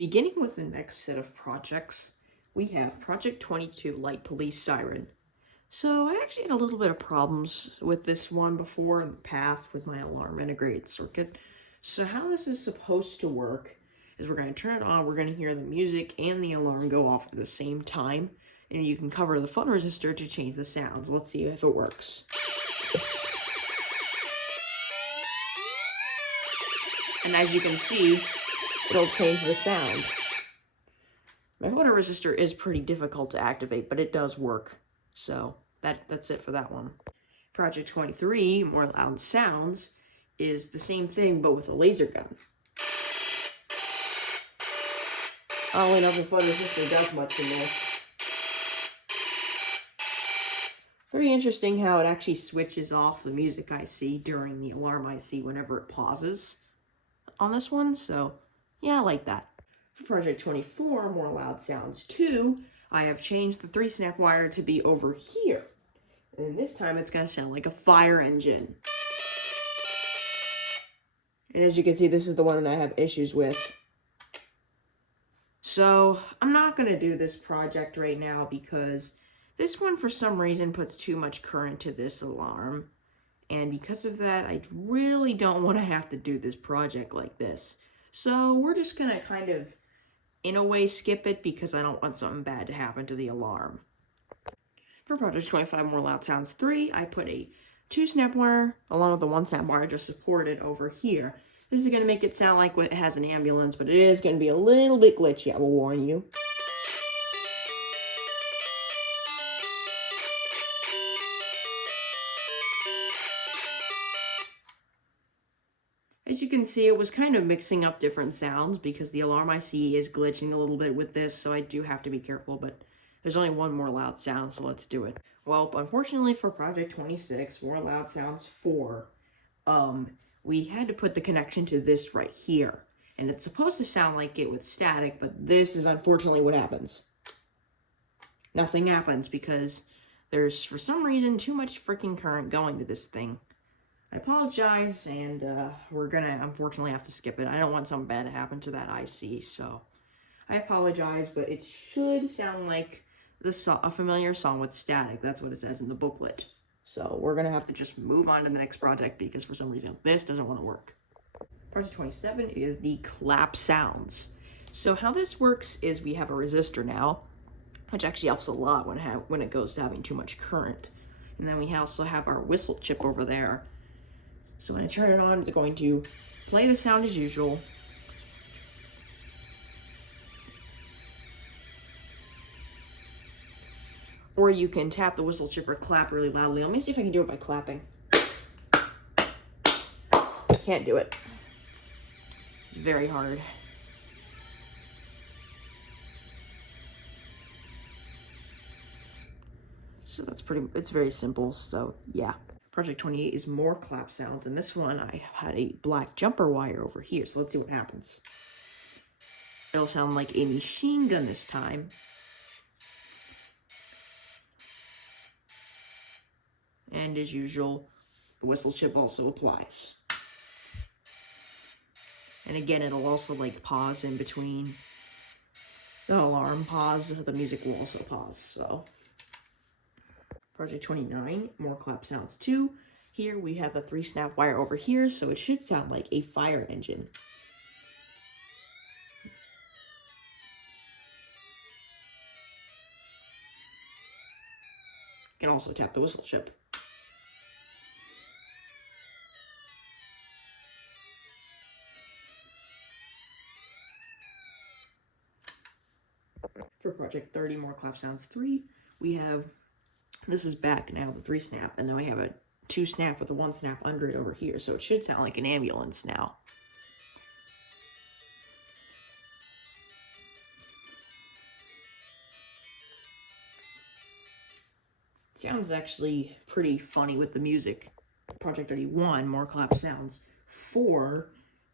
Beginning with the next set of projects, we have Project 22 Light Police Siren. So I actually had a little bit of problems with this one before in the past with my alarm integrated circuit. So how this is supposed to work is we're going to turn it on, we're going to hear the music and the alarm go off at the same time, and you can cover the fun resistor to change the sounds. Let's see if it works. And as you can see, it'll change the sound. My photo resistor is pretty difficult to activate, but it does work. So that's it for that one. Project 23, More Loud Sounds, is the same thing but with a laser gun. I don't really know if the photo resistor does much in this. Very interesting how it actually switches off the music IC during the alarm IC whenever it pauses on this one, so yeah, I like that. For Project 24, More Loud Sounds 2, I have changed the 3-snap wire to be over here. And this time it's going to sound like a fire engine. And as you can see, this is the one that I have issues with. So I'm not going to do this project right now because this one for some reason puts too much current to this alarm. And because of that, I really don't want to have to do this project like this. So we're just going to kind of, in a way, skip it because I don't want something bad to happen to the alarm. For Project 25 More Loud Sounds 3, I put a 2-snap wire along with the 1-snap wire just supported over here. This is going to make it sound like it has an ambulance, but it is going to be a little bit glitchy, I will warn you. As you can see, it was kind of mixing up different sounds because the alarm IC is glitching a little bit with this, so I do have to be careful, but there's only one more loud sound, so let's do it. Well, unfortunately for Project 26, More Loud Sounds 4, we had to put the connection to this right here. And it's supposed to sound like it with static, but this is unfortunately what happens. Nothing happens because there's, for some reason, too much freaking current going to this thing. I apologize, and we're gonna unfortunately have to skip it. I don't want something bad to happen to that IC, so I apologize, but it should sound like a familiar song with static. That's what it says in the booklet. So we're gonna have to just move on to the next project because for some reason this doesn't want to work. Project 27 is the clap sounds. So how this works is we have a resistor now, which actually helps a lot when it goes to having too much current. And then we also have our whistle chip over there. So when I turn it on, it's going to play the sound as usual. Or you can tap the whistle chip or clap really loudly. Let me see if I can do it by clapping. Can't do it. Very hard. So it's very simple, so yeah. Project 28 is more clap sounds, and this one I had a black jumper wire over here, so let's see what happens. It'll sound like a machine gun this time. And as usual, the whistle chip also applies. And again, it'll also like pause in between. The alarm pause, the music will also pause, so. Project 29, more clap sounds 2. Here we have the 3-snap wire over here, so it should sound like a fire engine. You can also tap the whistle chip. For Project 30, more clap sounds 3, we have, this is back now, the 3-snap, and then we have a 2-snap with a 1-snap under it over here, so it should sound like an ambulance now. Sounds actually pretty funny with the music. Project 31, more clap sounds 4,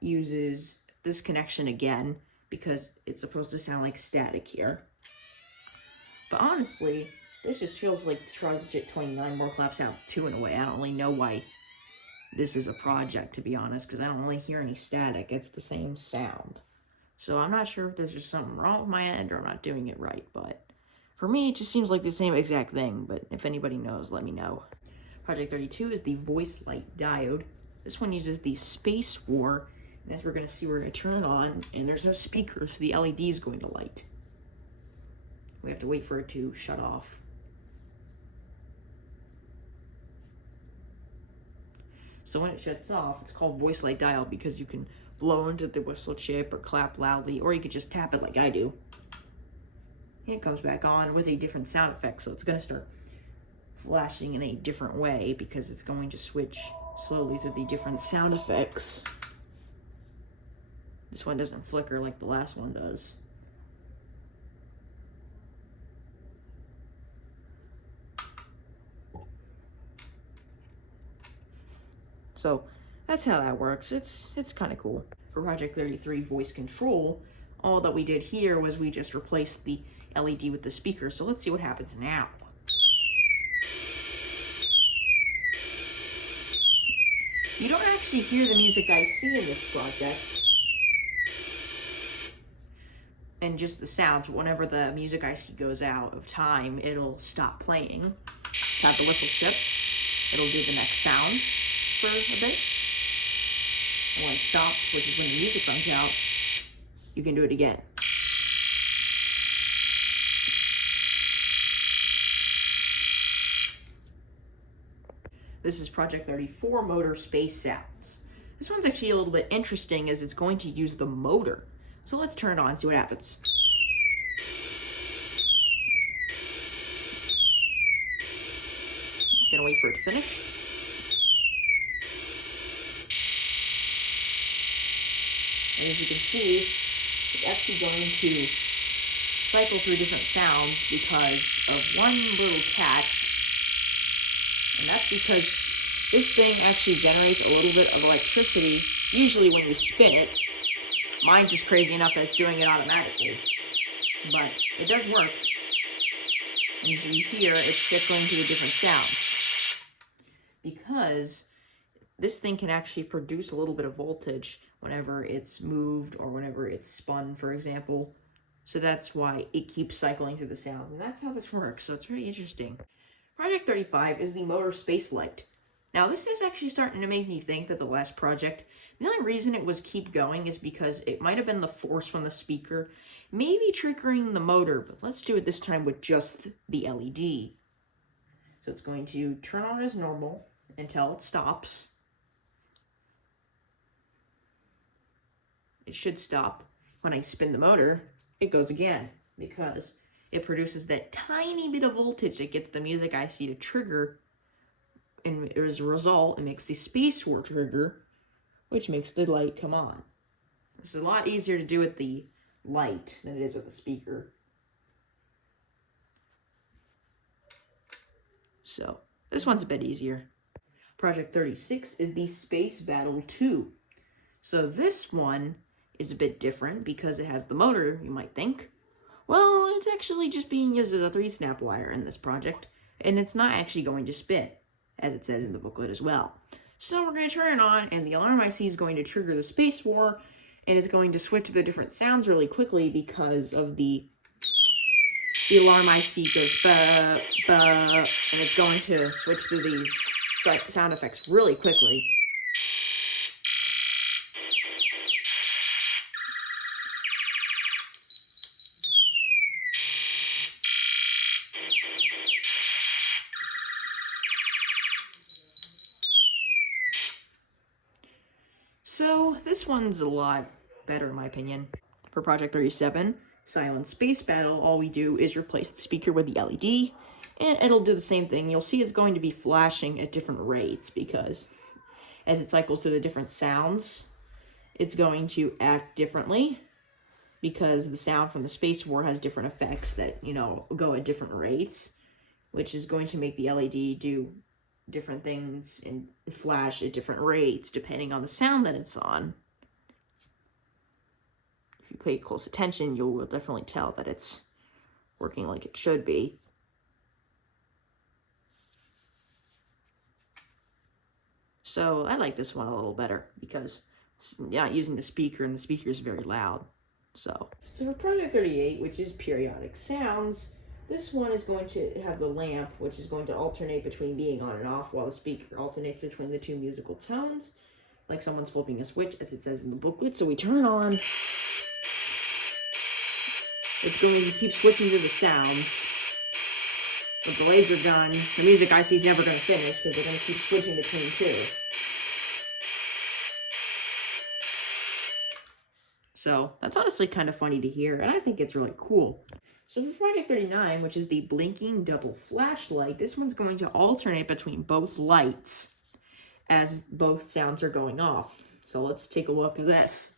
uses this connection again because it's supposed to sound like static here. But honestly, this just feels like Project 29 more clap sounds 2 in a way. I don't really know why this is a project, to be honest, because I don't really hear any static. It's the same sound. So I'm not sure if there's just something wrong with my end or I'm not doing it right, but for me, it just seems like the same exact thing, but if anybody knows, let me know. Project 32 is the voice light diode. This one uses the Space War, and as we're going to see, we're going to turn it on, and there's no speaker, so the LED is going to light. We have to wait for it to shut off. So when it shuts off, it's called voice light diode because you can blow into the whistle chip or clap loudly, or you could just tap it like I do. And it comes back on with a different sound effect, so it's going to start flashing in a different way because it's going to switch slowly through the different sound effects. This one doesn't flicker like the last one does. So that's how that works. It's kind of cool. For Project 33 voice control, all that we did here was we just replaced the LED with the speaker. So let's see what happens now. You don't actually hear the music I see in this project, and just the sounds. Whenever the music I see goes out of time, it'll stop playing. Tap the whistle chip, it'll do the next sound for a bit. And when it stops, which is when the music runs out, you can do it again. This is Project 34 motor space sounds. This one's actually a little bit interesting as it's going to use the motor. So let's turn it on and see what happens. Gonna wait for it to finish. And as you can see, it's actually going to cycle through different sounds because of one little catch. And that's because this thing actually generates a little bit of electricity, usually when you spin it. Mine's just crazy enough that it's doing it automatically. But it does work. And as you hear, it's cycling to the different sounds. Because this thing can actually produce a little bit of voltage whenever it's moved or whenever it's spun, for example. So that's why it keeps cycling through the sounds. And that's how this works, so it's very interesting. Project 35 is the motor space light. Now this is actually starting to make me think that the last project, the only reason it was keep going is because it might have been the force from the speaker, maybe triggering the motor, but let's do it this time with just the LED. So it's going to turn on as normal until it stops. It should stop. When I spin the motor, it goes again because it produces that tiny bit of voltage that gets the music I see to trigger, and as a result, it makes the Space War trigger, which makes the light come on. This is a lot easier to do with the light than it is with the speaker. So, this one's a bit easier. Project 36 is the Space Battle 2. So this one is a bit different because it has the motor, you might think. Well, it's actually just being used as a 3-snap wire in this project, and it's not actually going to spin, as it says in the booklet as well. So we're going to turn it on, and the alarm IC is going to trigger the Space War, and it's going to switch to the different sounds really quickly because of the alarm IC goes ba, ba, and it's going to switch to these sound effects really quickly. So this one's a lot better in my opinion. For Project 37, Silent Space Battle, all we do is replace the speaker with the LED, and it'll do the same thing. You'll see it's going to be flashing at different rates because as it cycles through the different sounds, it's going to act differently because the sound from the Space War has different effects that, go at different rates, which is going to make the LED do different things and flash at different rates depending on the sound that it's on. If you pay close attention, you will definitely tell that it's working like it should be. So I like this one a little better because it's not using the speaker, and the speaker is very loud. So for Project 38, which is periodic sounds, this one is going to have the lamp, which is going to alternate between being on and off, while the speaker alternates between the two musical tones, like someone's flipping a switch, as it says in the booklet. So we turn on. It's going to keep switching to the sounds. With the laser gun, the music IC is never going to finish, because they're going to keep switching between two. So that's honestly kind of funny to hear, and I think it's really cool. So for Project 39, which is the blinking double flashlight, this one's going to alternate between both lights as both sounds are going off. So let's take a look at this.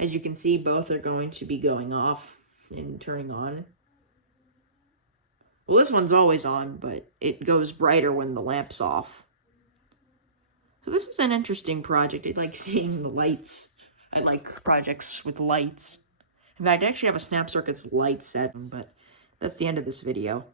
As you can see, both are going to be going off and turning on. Well, this one's always on, but it goes brighter when the lamp's off. So this is an interesting project. I like seeing the lights. I like projects with lights. In fact, I actually have a Snap Circuits light set, but that's the end of this video.